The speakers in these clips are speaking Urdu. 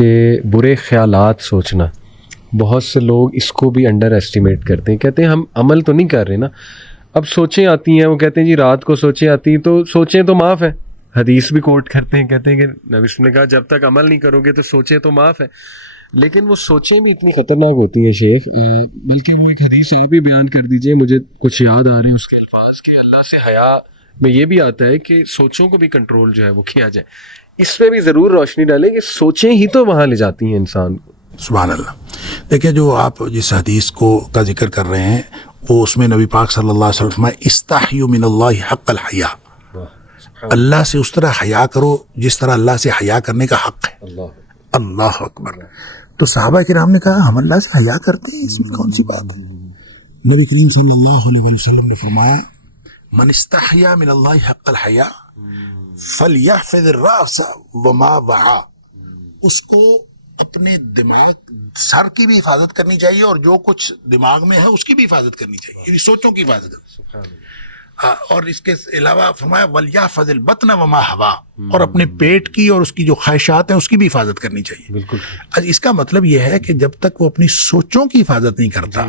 کہ برے خیالات سوچنا، بہت سے لوگ اس کو بھی انڈر ایسٹیمیٹ کرتے ہیں، کہتے ہیں ہم عمل تو نہیں کر رہے نا، اب سوچیں آتی ہیں، وہ کہتے ہیں جی رات کو سوچیں آتی ہیں تو سوچیں تو معاف ہے، حدیث بھی کوٹ کرتے ہیں، کہتے ہیں کہ نبی صلی اللہ علیہ وسلم نے کہا جب تک عمل نہیں کرو گے تو سوچیں تو معاف ہے، لیکن وہ سوچیں بھی اتنی خطرناک ہوتی ہے شیخ، بلکہ وہ ایک حدیث آپ بھی بیان کر دیجئے، مجھے کچھ یاد آ رہے ہیں اس کے الفاظ، کہ اللہ سے حیا میں یہ بھی آتا ہے کہ سوچوں کو بھی کنٹرول جو ہے وہ کیا جائے، اس پہ بھی ضرور روشنی ڈالیں کہ سوچیں ہی تو وہاں لے جاتی ہیں انسان کو۔ سبحان اللہ۔ دیکھیں جو آپ جس حدیث کا ذکر کر رہے ہیں وہ اس میں نبی پاک صلی اللہ علیہ وسلم استحیوا من اللہ حق الحیا، اللہ سے اس طرح حیا کرو جس طرح اللہ سے حیا کرنے کا حق ہے۔ اللہ اکبر۔ تو صحابہ کرام نے کہا ہم اللہ سے حیا کرتے ہیں، اس میں کون سی بات ہے؟ نبی کریم صلی اللہ علیہ وسلم نے فرمایا من استحیا من اللہ حق الحیا فلیحفظ الراس وما وعا، اس کو اپنے دماغ سر کی بھی حفاظت کرنی چاہیے اور جو کچھ دماغ میں ہے اس کی بھی حفاظت کرنی چاہیے، یعنی سوچوں کی حفاظت، اور اس کے علاوہ فرمایا ولیحفظ البطن وما ہوا، اور اپنے پیٹ کی اور اس کی جو خواہشات ہیں اس کی بھی حفاظت کرنی چاہیے۔ بالکل۔ اس کا مطلب یہ ہے کہ جب تک وہ اپنی سوچوں کی حفاظت نہیں کرتا،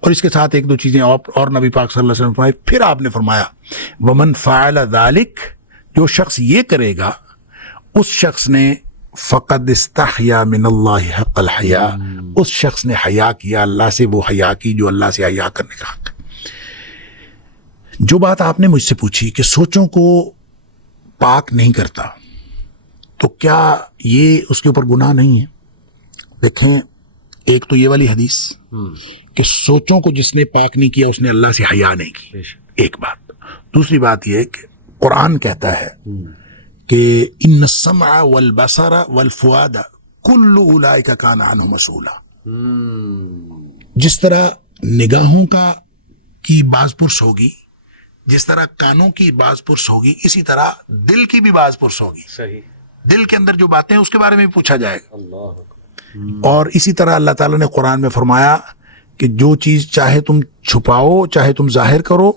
اور اس کے ساتھ ایک دو چیزیں اور نبی پاک صلی اللہ علیہ وسلم فرمائے، پھر آپ نے فرمایا ومن فعل ذلک، جو شخص یہ کرے گا اس شخص نے فقد استحیا من اللہ حق الحیا، اس شخص نے حیا کیا اللہ سے، وہ حیا کی جو اللہ سے حیا کرنے کا حق ہے۔ جو بات آپ نے مجھ سے پوچھی کہ سوچوں کو پاک نہیں کرتا، تو کیا یہ اس کے اوپر گناہ نہیں ہے؟ دیکھیں، ایک تو یہ والی حدیث کہ سوچوں کو جس نے پاک نہیں کیا اس نے اللہ سے حیا نہیں کی، ایک بات۔ دوسری بات یہ ہے کہ قرآن کہتا ہے کہ ان السمع والبصر والفؤاد کل اولئک کان عنہ مسئولا، جس طرح نگاہوں کی باز پرس ہوگی، جس طرح کانوں کی باز پرس ہوگی، اسی طرح دل کی بھی باز پرس ہوگی۔ صحیح۔ دل کے اندر جو باتیں ہیں اس کے بارے میں بھی پوچھا جائے گا۔ اور اسی طرح اللہ تعالیٰ نے قرآن میں فرمایا کہ جو چیز چاہے تم چھپاؤ چاہے تم ظاہر کرو،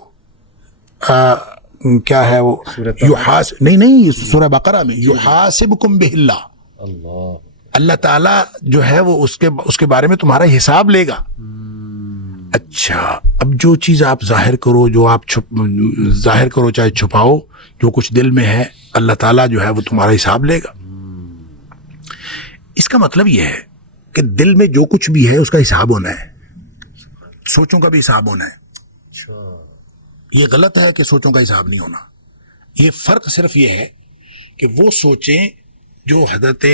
کیا ہے وہ نہیں سورہ بقرہ میں یحاسبکم بہ اللہ، اللہ تعالیٰ جو ہے وہ اس کے بارے میں تمہارا حساب لے گا۔ اچھا، اب جو چیز آپ ظاہر کرو، جو آپ ظاہر کرو چاہے چھپاؤ، جو کچھ دل میں ہے اللہ تعالیٰ جو ہے وہ تمہارا حساب لے گا۔ اس کا مطلب یہ ہے کہ دل میں جو کچھ بھی ہے اس کا حساب ہونا ہے، سوچوں کا بھی حساب ہونا ہے۔ یہ غلط ہے کہ سوچوں کا حساب نہیں ہونا، یہ فرق صرف یہ ہے کہ وہ سوچیں جو حضرات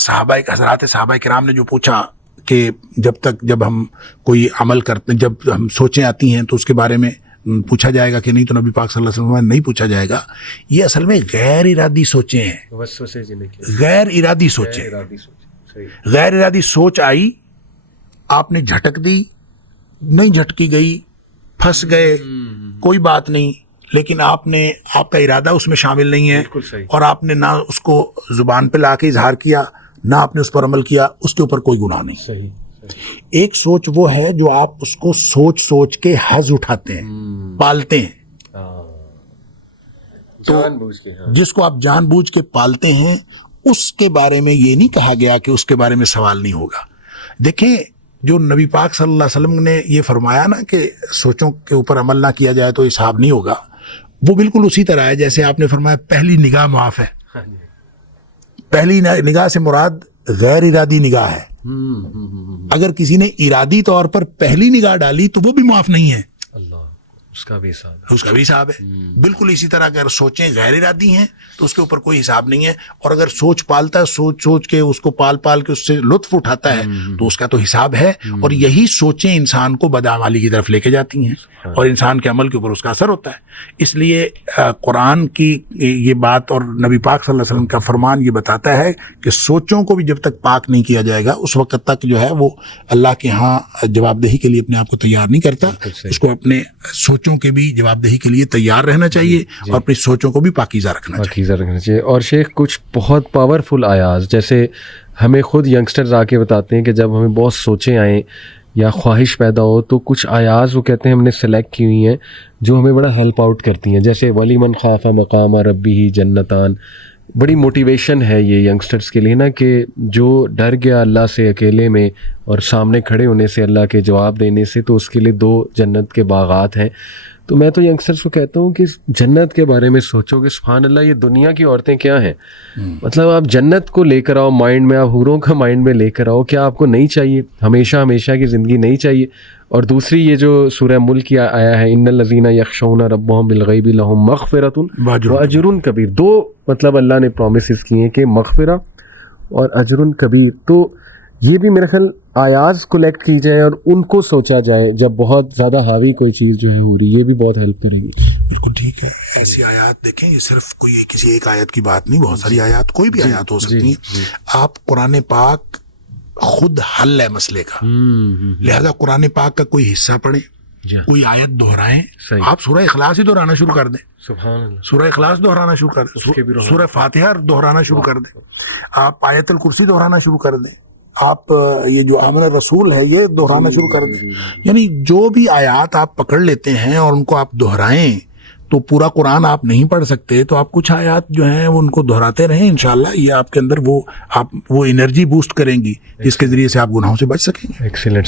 صحابہ کرام نے جو پوچھا کہ جب ہم کوئی عمل کرتے، جب ہم سوچیں آتی ہیں تو اس کے بارے میں پوچھا جائے گا کہ نہیں، تو نبی پاک صلی اللہ علیہ وسلم نہیں پوچھا جائے گا۔ یہ اصل میں غیر ارادی سوچیں ہیں، غیر ارادی سوچیں، غیر ارادی سوچ آئی، آپ نے جھٹک دی، نہیں جھٹکی گئی، پھنس گئے، کوئی بات نہیں، لیکن آپ کا ارادہ اس میں شامل نہیں ہے، اور آپ نے نہ اس کو زبان پہ لا کے اظہار کیا، نہ آپ نے اس پر عمل کیا، اس کے اوپر کوئی گناہ نہیں۔ صحیح۔ ایک سوچ وہ ہے جو آپ اس کو سوچ کے حظ اٹھاتے ہیں، پالتے ہیں، تو جس کو آپ جان بوجھ کے پالتے ہیں اس کے بارے میں یہ نہیں کہا گیا کہ اس کے بارے میں سوال نہیں ہوگا۔ دیکھیں، جو نبی پاک صلی اللہ علیہ وسلم نے یہ فرمایا نا کہ سوچوں کے اوپر عمل نہ کیا جائے تو حساب نہیں ہوگا، وہ بالکل اسی طرح ہے جیسے آپ نے فرمایا پہلی نگاہ معاف ہے۔ پہلی نگاہ سے مراد غیر ارادی نگاہ ہے، اگر کسی نے ارادی طور پر پہلی نگاہ ڈالی تو وہ بھی معاف نہیں ہے، اس کا بھی حساب ہے، اس کا بھی حساب ہے۔ بالکل اسی طرح اگر سوچیں غیر ارادی ہیں تو اس کے اوپر کوئی حساب نہیں ہے، اور اگر سوچ پالتا ہے، سوچ کے اس کو پال کے اس سے لطف اٹھاتا ہے تو اس کا تو حساب ہے، اور یہی سوچیں انسان کو بدعمالی کی طرف لے کے جاتی ہیں اور انسان کے عمل کے اوپر اس کا اثر ہوتا ہے۔ اس لیے قرآن کی یہ بات اور نبی پاک صلی اللہ علیہ وسلم کا فرمان یہ بتاتا ہے کہ سوچوں کو بھی جب تک پاک نہیں کیا جائے گا اس وقت تک جو ہے وہ اللہ کے ہاں جواب دہی کے لیے اپنے آپ کو تیار نہیں کرتا۔ اس کو اپنے سوچوں کے بھی جواب دہی کے لیے تیار رہنا چاہیے، اور اپنی سوچوں کو بھی پاکیزہ رکھنا چاہیے۔ اور شیخ کچھ بہت پاورفل آیات جیسے ہمیں خود ینگسٹرز آ کے بتاتے ہیں کہ جب ہمیں بہت سوچیں آئیں یا خواہش پیدا ہو تو کچھ آیات وہ کہتے ہیں ہم نے سلیکٹ کی ہوئی ہیں جو ہمیں بڑا ہیلپ آؤٹ کرتی ہیں، جیسے وَلِمَنْ خَافَ مَقَامَ رَبِّهِ جَنَّتَانِ، بڑی موٹیویشن ہے یہ ینگسٹرز کے لیے نا کہ جو ڈر گیا اللہ سے اکیلے میں اور سامنے کھڑے ہونے سے اللہ کے جواب دینے سے، تو اس کے لیے 2 جنت کے باغات ہیں. تو میں تو ینگسٹرز کو کہتا ہوں کہ جنت کے بارے میں سوچو کہ سبحان اللہ یہ دنیا کی عورتیں کیا ہیں. مطلب آپ جنت کو لے کر آؤ مائنڈ میں، آپ حوروں کا مائنڈ میں لے کر آؤ. کیا آپ کو نہیں چاہیے؟ ہمیشہ کی زندگی نہیں چاہیے؟ اور دوسری یہ جو سورہ ملک کی آیا ہے ان الذین یخشون ربهم بالغیب لهم مغفرۃ واجر کبیر، 2 مطلب اللہ نے پرومسز کیے ہیں کہ مغفرہ اور اجر کبیر. تو یہ بھی میرے خیال آیات کلیکٹ کی جائے اور ان کو سوچا جائے جب بہت زیادہ حاوی کوئی چیز جو ہے ہو رہی، یہ بھی بہت ہیلپ کرے گی. بالکل ٹھیک ہے. ایسی آیات دیکھیں، یہ صرف کوئی کسی ایک آیت کی بات نہیں، بہت ساری آیات، کوئی بھی آیات ہو سکتی ہیں. آپ قرآن پاک خود حل ہے مسئلے کا، لہذا قرآن پاک کا کوئی حصہ پڑھیں، کوئی آیت دہرائیں. آپ سورہ اخلاص ہی دہرانا شروع کر دیں، سبحان اللہ، سورہ اخلاص دہرانا شروع کر دیں، سورہ فاتحہ دہرانا شروع کر دیں، آپ آیت الکرسی دہرانا شروع کر دیں، آپ یہ جو آمن الرسول ہے یہ دہرانا شروع کر دیں. یعنی جو بھی آیات آپ پکڑ لیتے ہیں اور ان کو آپ دہرائیں، تو پورا قرآن آپ نہیں پڑھ سکتے تو آپ کچھ آیات جو ہیں وہ ان کو دہراتے رہیں، انشاءاللہ یہ آپ کے اندر وہ انرجی بوسٹ کریں گی جس کے ذریعے سے آپ گناہوں سے بچ سکیں گے. ایکسیلنٹ.